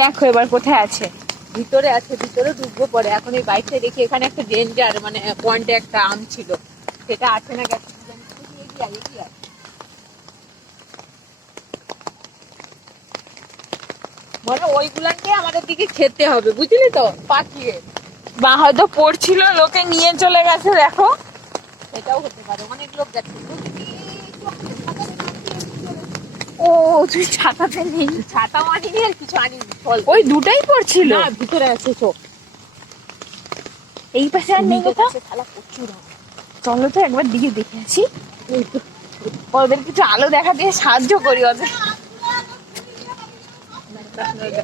দেখো এবার কোথায় আছে। ভিতরে আছে ভিতরে ঢুকবো পরে। এখন এই বাইকটা দেখি এখানে একটা ডেঞ্জার মানে পয়েন্টে একটা আম ছিল। সেটা আছে না গেছে। মানে ওইগুলাকে আমাদের দিকে খেতে হবে বুঝলি তো পাঠিয়ে বা হয়তো পড়ছিল লোকে নিয়ে চলে গেছে দেখো। সেটাও হতে পারে অনেক লোক গেছে? ও তুই ছাতাতে নেই ছাতাও আনিনি আর কিছু আনিনি ফল ওই দুটাই পড়ছিল। না ভিতরে আছে তো এই পাশে আর নেই কোথাও? শালা প্রচুর চলো তো একবার দিকে দেখে আসি। ওদের কিছু আলো দেখা দিয়ে সাহায্য করি ওদের।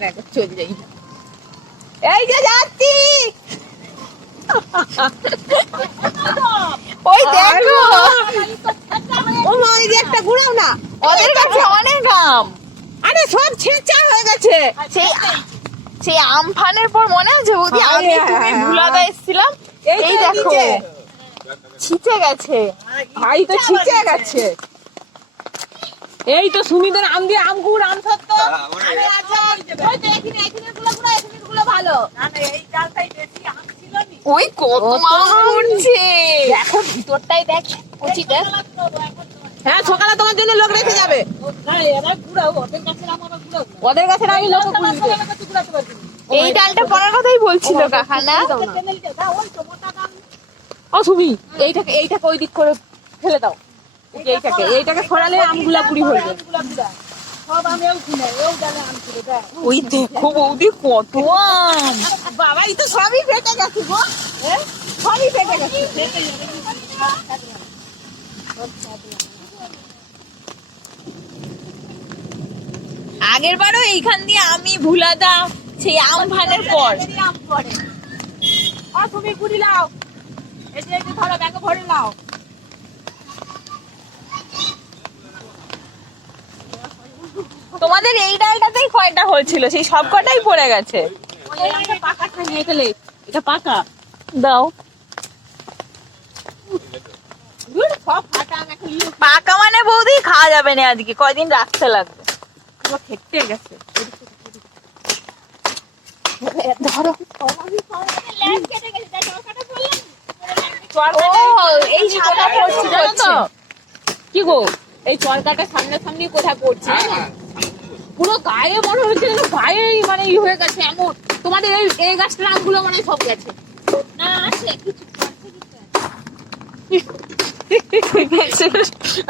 একবার চলে যাই। এই যে যাচ্ছি! ওই দেখো। ও মা এই একটা ঘুরাও না। ওদের কাছে অনেক আম। আরে সব ছেঁচা হয়ে গেছে। সেই সেই আমফানের পর মনে আছে বৌদি? আমি তুমি হ্যাঁ, ভুলাদা এসেছিলাম। এই তো দেখো। ছিচে গেছে। ভাই তো ছিঁচে গেছে। এই তো সুমিদের আম দিয়ে আম গুড় আম সত্য। আমি আজ ওই তো এখানে এখানে গুলো গুলো এখানে গুলো ভালো। না না এই ডালটাই বেশি আম। ওই কত আম উঠছে দেখো ভিতরটাই দেখ কচি দেখ। হ্যাঁ সকালে তোমার জন্য লোক রেখে যাবে। ওদের কাছে আমি লোক এই ডালটা পড়ার কথাই বলছিল কাকা না। ও সুমি এইটাকে এইটাকে ওই দিক করে ফেলে দাও। এইটাকে এইটাকে সরালে আমগুলা পুরি হয়ে যাবে। ওই দেখো বৌদি কত আম। বাবা এই তো সবই ফেটে গেছে গো। হ্যাঁ? সবই ফেটে গেছে। আগের বারও এইখান দিয়ে আমি ভুলাদা সেই পর আম পড়ে ও তুমি কুড়ি লাও। যে ধরো ব্যাগে ভরে নাও তোমাদের এই ডালটাতেই কয়টা হয়েছিল সেই সব কটাই পড়ে গেছে। এটা পাকা দাও। পাকা মানে বৌদি খাওয়া যাবে না আজকে। কয়দিন রাখতে লাগবে? ফেটে গেছে ধরো এই সাদা পড়ছে। কি গো? এই চরকাটা সামনাসামনি কোথায় পড়ছে? পুরো গায়ে মনে হচ্ছে যেন গায়েই মানে ই হয়ে গেছে এমন। তোমাদের এই এই গাছটার আমগুলো মানে সব গেছে। না আছে কিছু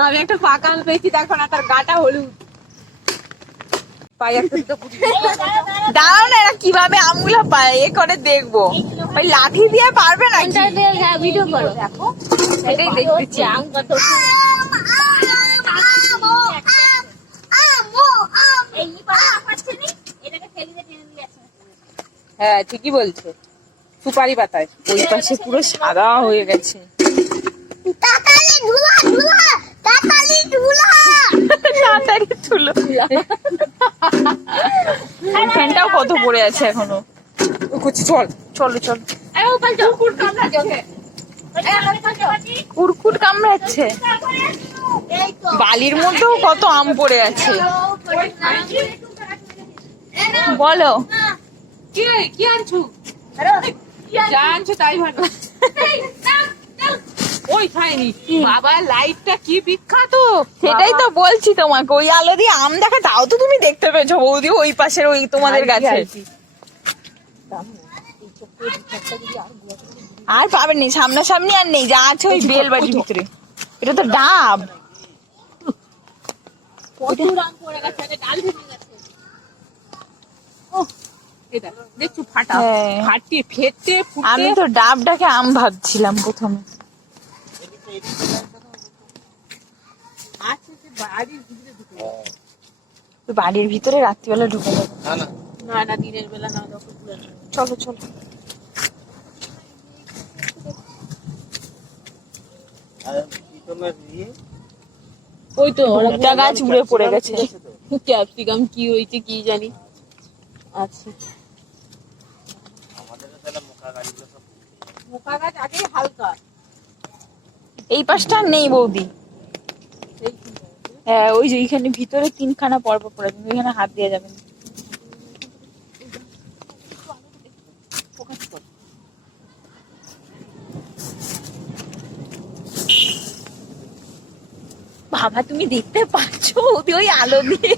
আমি একটা পাকা আম পেয়েছি দেখো না তার গাটা হলুদ। দাঁড়াও না এরা কীভাবে আমগুলো পায় এ করে দেখব। ওই লাঠি দিয়ে পারবে না ভিডিও করো। দেখো সেটাই দেখতে চাই। আম কত হ্যাঁ ঠিকই বলছে। সুপারি পাতায়। ওই পাশে পুরো সাদা হয়ে গেছে। ফ্যানটাও কত পড়ে আছে এখনও? কুচি চল। চলো চলো। কুরকুর কামড়াচ্ছে। বালির মধ্যেও কত আম পড়ে আছে। বলো। কি কি আনছু? যা আনছো তাই ভালো। ওই খাইনি। বাবা লাইটটা কি বিখ্যাত। সেটাই তো বলছি তোমাকে। ওই আলো দিয়ে আম দেখা তাও তো তুমি দেখতে পেয়েছ বৌদি ওই পাশের ওই তোমাদের কাছে আর পাবেন নি সামনাসামনি আর নেই যা আছে ওই বেল বাড়ির ভিতরে। এটা তো ডাব। প্রচুর আম পড়ে গেছে ডাল ভেঙে গেছে দেখ, দেখছ ফাটা। ফাটি ফেটে আমি তো ডাবটাকে আম ভাবছিলাম প্রথমে। বাড়ির ভিতরে রাত্রিবেলা ঢুকে যাব না না। দিনের বেলা না। চলো চলো। ওই তো ভুট্টা গাছ উড়ে পড়ে গেছে। ক্যাপসিকাম কি হয়েছে কি জানি। আচ্ছা। এই পাশটা নেই বৌদি। হ্যাঁ ওই যে ভিতরে তিনখানা পর্ব পরে ওইখানে হাত দিয়ে যাবে বাবা তুমি দেখতে পাচ্ছ ওই আলো দিয়ে?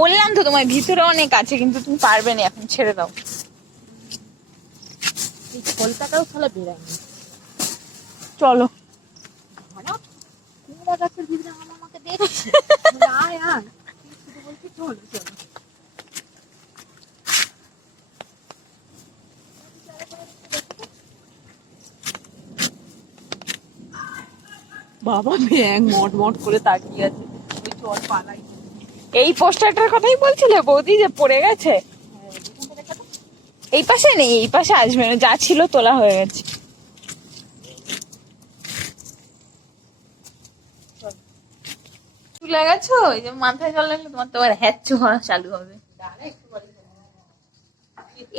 বললাম তো তোমার ভিতরে অনেক আছে কিন্তু তুমি পারবে না এখন ছেড়ে দাও। কলকাতাও শালা বেড়ায়নি চলো। চলো বাবা ব্যাং মট মট করে তাকিয়ে আছে। ওই চল পালাই। এই পোস্টারটার কথাই বলছিলে বৌদি যে পড়ে গেছে? হ্যাঁ। এই পাশে নেই এই পাশে আসবে না যা ছিল তোলা হয়ে গেছে। চুলে গেছো? এই যে মাথায় জল লাগলে তোমার তো আবার হ্যাচ্ছু হওয়া চালু হবে। দাঁড়া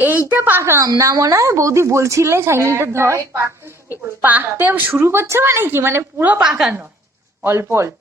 এইটা পাকা না মনে হয় বৌদি বলছিলে সাইকেলটা ধর? করে পাকতে শুরু করছে। মানে কি? মানে পুরো পাকানো অল্প অল্প।